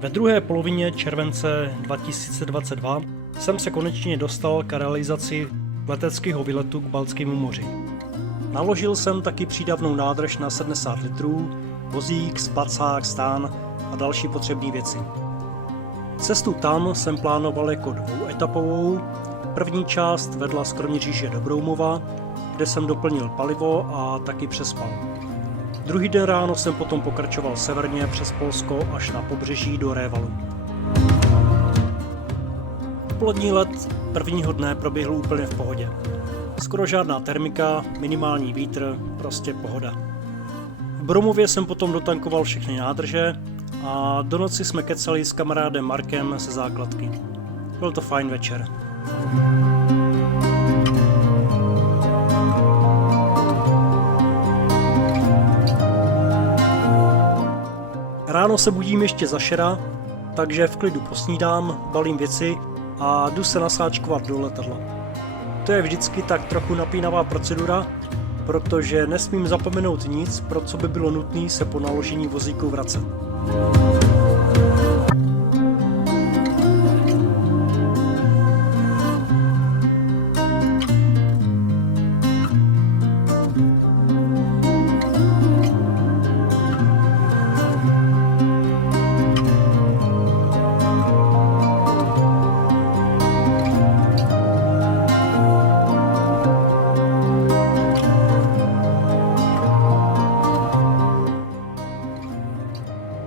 Ve druhé polovině července 2022 jsem se konečně dostal k realizaci leteckého výletu k Baltskému moři. Naložil jsem taky přídavnou nádrž na 70 litrů, vozík, spacák, stán a další potřebné věci. Cestu tam jsem plánoval jako dvouetapovou. První část vedla z Kroměříže do Broumova, kde jsem doplnil palivo a taky přespal. Druhý den ráno jsem potom pokračoval severně přes Polsko až na pobřeží do Révalu. Odpolední let prvního dne proběhl úplně v pohodě. Skoro žádná termika, minimální vítr, prostě pohoda. V Broumově jsem potom dotankoval všechny nádrže a do noci jsme kecali s kamarádem Markem ze základky. Byl to fajn večer. Ráno se budím ještě za šera, takže v klidu posnídám, balím věci a jdu se nasáčkovat do letadla. To je vždycky tak trochu napínavá procedura, protože nesmím zapomenout nic, pro co by bylo nutné se po naložení vozíku vracet.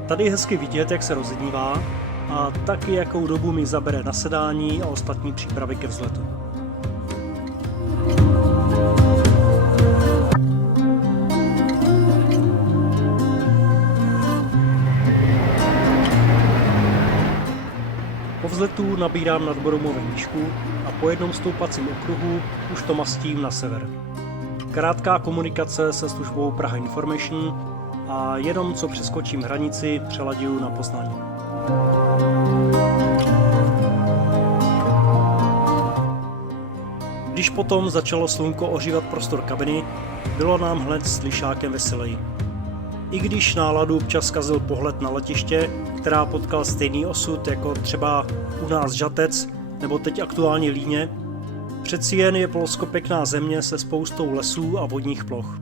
Tady je hezky vidět, jak se rozdívá a taky jakou dobu mi zabere nasedání a ostatní přípravy ke vzletu. Po vzletu nabírám nad Broumovem výšku a po jednom stoupacím okruhu už to mastím na sever. Krátká komunikace se službou Praha Information a jenom co přeskočím hranici, přelaďuju na Poznaň. Když potom začalo slunko ohřívat prostor kabiny, bylo nám hned s Lišákem veseleji. I když náladu občas zkazil pohled na letiště, která potkal stejný osud jako třeba u nás Žatec nebo teď aktuálně Líně, přeci jen je Polsko pěkná země se spoustou lesů a vodních ploch.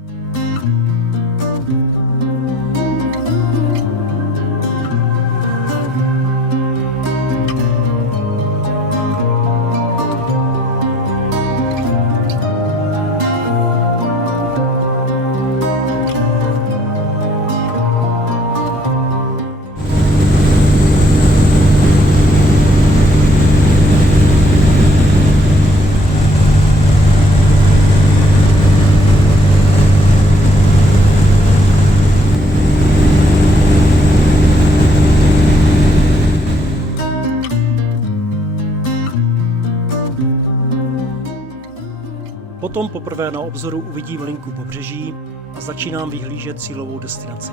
Potom poprvé na obzoru uvidím linku pobřeží a začínám vyhlížet cílovou destinaci.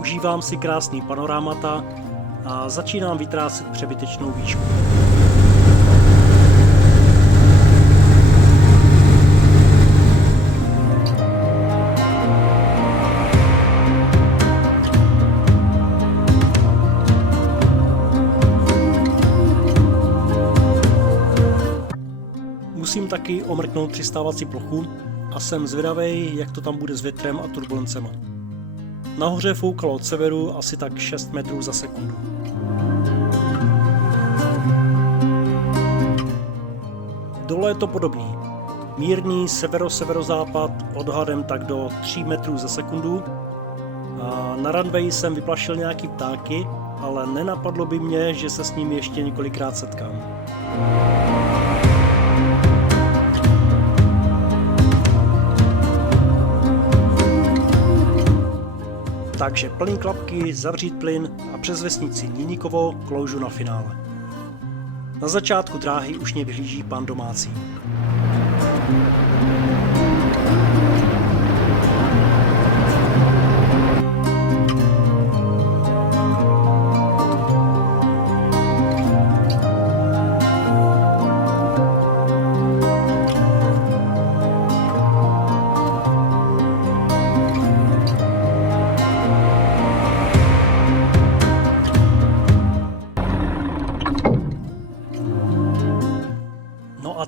Užívám si krásný panorámata a začínám vytrácet přebytečnou výšku. Musím taky omrknout přistávací plochu a jsem zvědavej, jak to tam bude s větrem a turbulencema. Nahoře foukalo od severu asi tak 6 metrů za sekundu. Dole je to podobný. Mírný severo-severozápad odhadem tak do 3 metrů za sekundu. A na runwayi jsem vyplašil nějaký ptáky, ale nenapadlo by mě, že se s nimi ještě několikrát setkám. Takže plný klapky, zavřít plyn a přes vesnici Níníkovo kloužu na finále. Na začátku dráhy už mě vyhlíží pan domácí.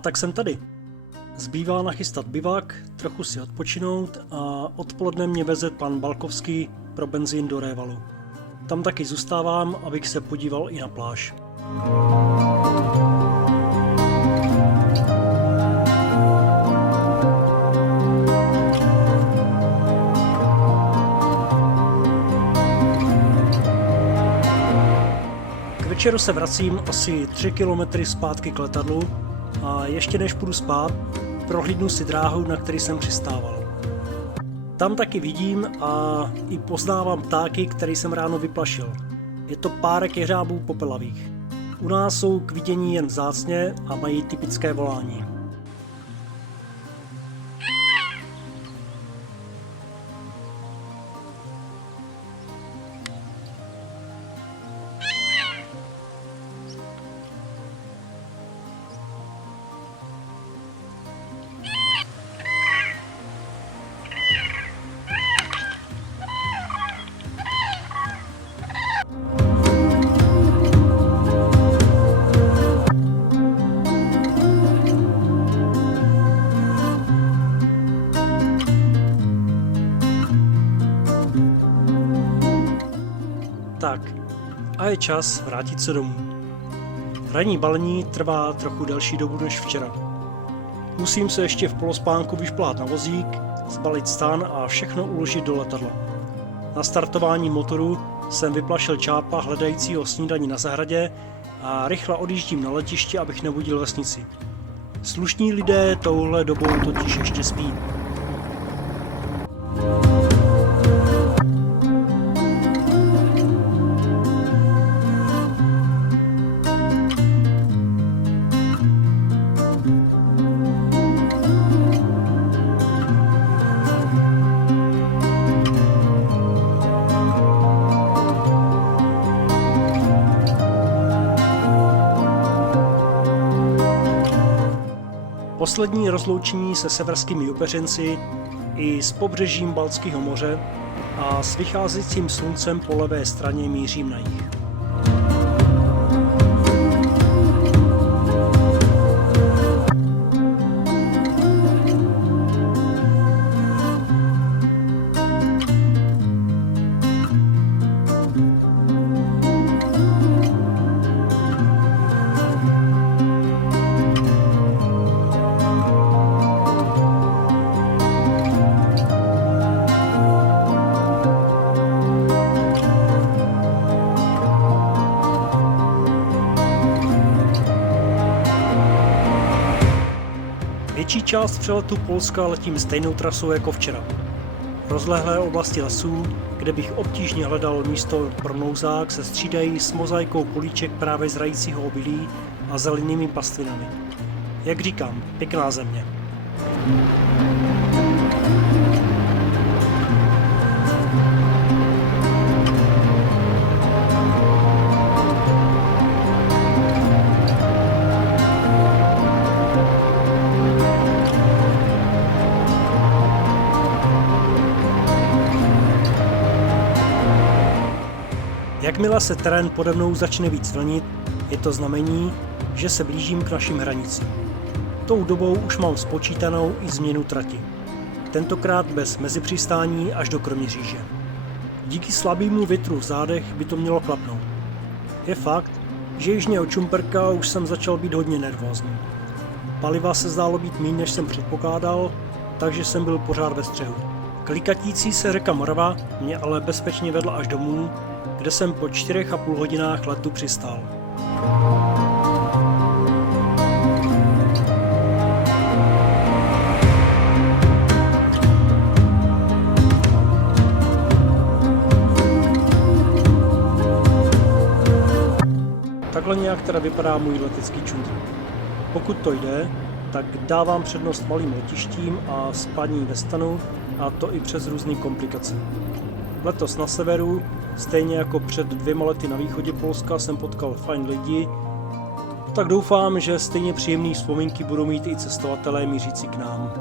tak jsem tady. Zbývá nachystat bivak, trochu si odpočinout a odpoledne mě veze pan Balkovský pro benzín do Révalu. Tam taky zůstávám, abych se podíval i na pláž. K večeru se vracím asi 3 kilometry zpátky k letadlu a ještě než půjdu spát, prohlídnu si dráhu, na který jsem přistával. Tam taky vidím a i poznávám ptáky, který jsem ráno vyplašil. Je to párek jeřábů popelavých. U nás jsou k vidění jen vzácně a mají typické volání. Tak, a je čas vrátit se domů. Ranní balení trvá trochu delší dobu než včera. Musím se ještě v polospánku vyšplhat na vozík, zbalit stan a všechno uložit do letadla. Na startování motoru jsem vyplašil čápa hledajícího snídaní na zahradě a rychle odjíždím na letiště, abych nebudil vesnici. Slušní lidé touhle dobou totiž ještě spí. Poslední rozloučení se severskými jupeřinci i s pobřežím Baltského moře a s vycházejícím sluncem po levé straně mířím na jih. Větší část přeletu Polska letím stejnou trasou jako včera. Rozlehlé oblasti lesů, kde bych obtížně hledal místo pro nouzák, se střídají s mozaikou políček právě z rajícího obilí a zelennými pastvinami. Jak říkám, pěkná země. Jakmile se terén pode mnou začne víc vlnit, je to znamení, že se blížím k našim hranicím. Tou dobou už mám spočítanou i změnu trati. Tentokrát bez mezipřistání až do Kroměříže. Díky slabému větru v zádech by to mělo klapnout. Je fakt, že jižně od Šumperka už jsem začal být hodně nervózní. Paliva se zdálo být méně, než jsem předpokládal, takže jsem byl pořád ve střehu. Klikatící se řeka Morava mě ale bezpečně vedla až domů, kde jsem po 4,5 hodinách letu přistál. Takhle nějak teda vypadá můj letecký čundr. Pokud to jde, tak dávám přednost malým letištím a spání ve stanu, a to i přes různé komplikace. Letos na severu, stejně jako před 2 lety na východě Polska, jsem potkal fajn lidi, tak doufám, že stejně příjemné vzpomínky budou mít i cestovatelé mířící k nám.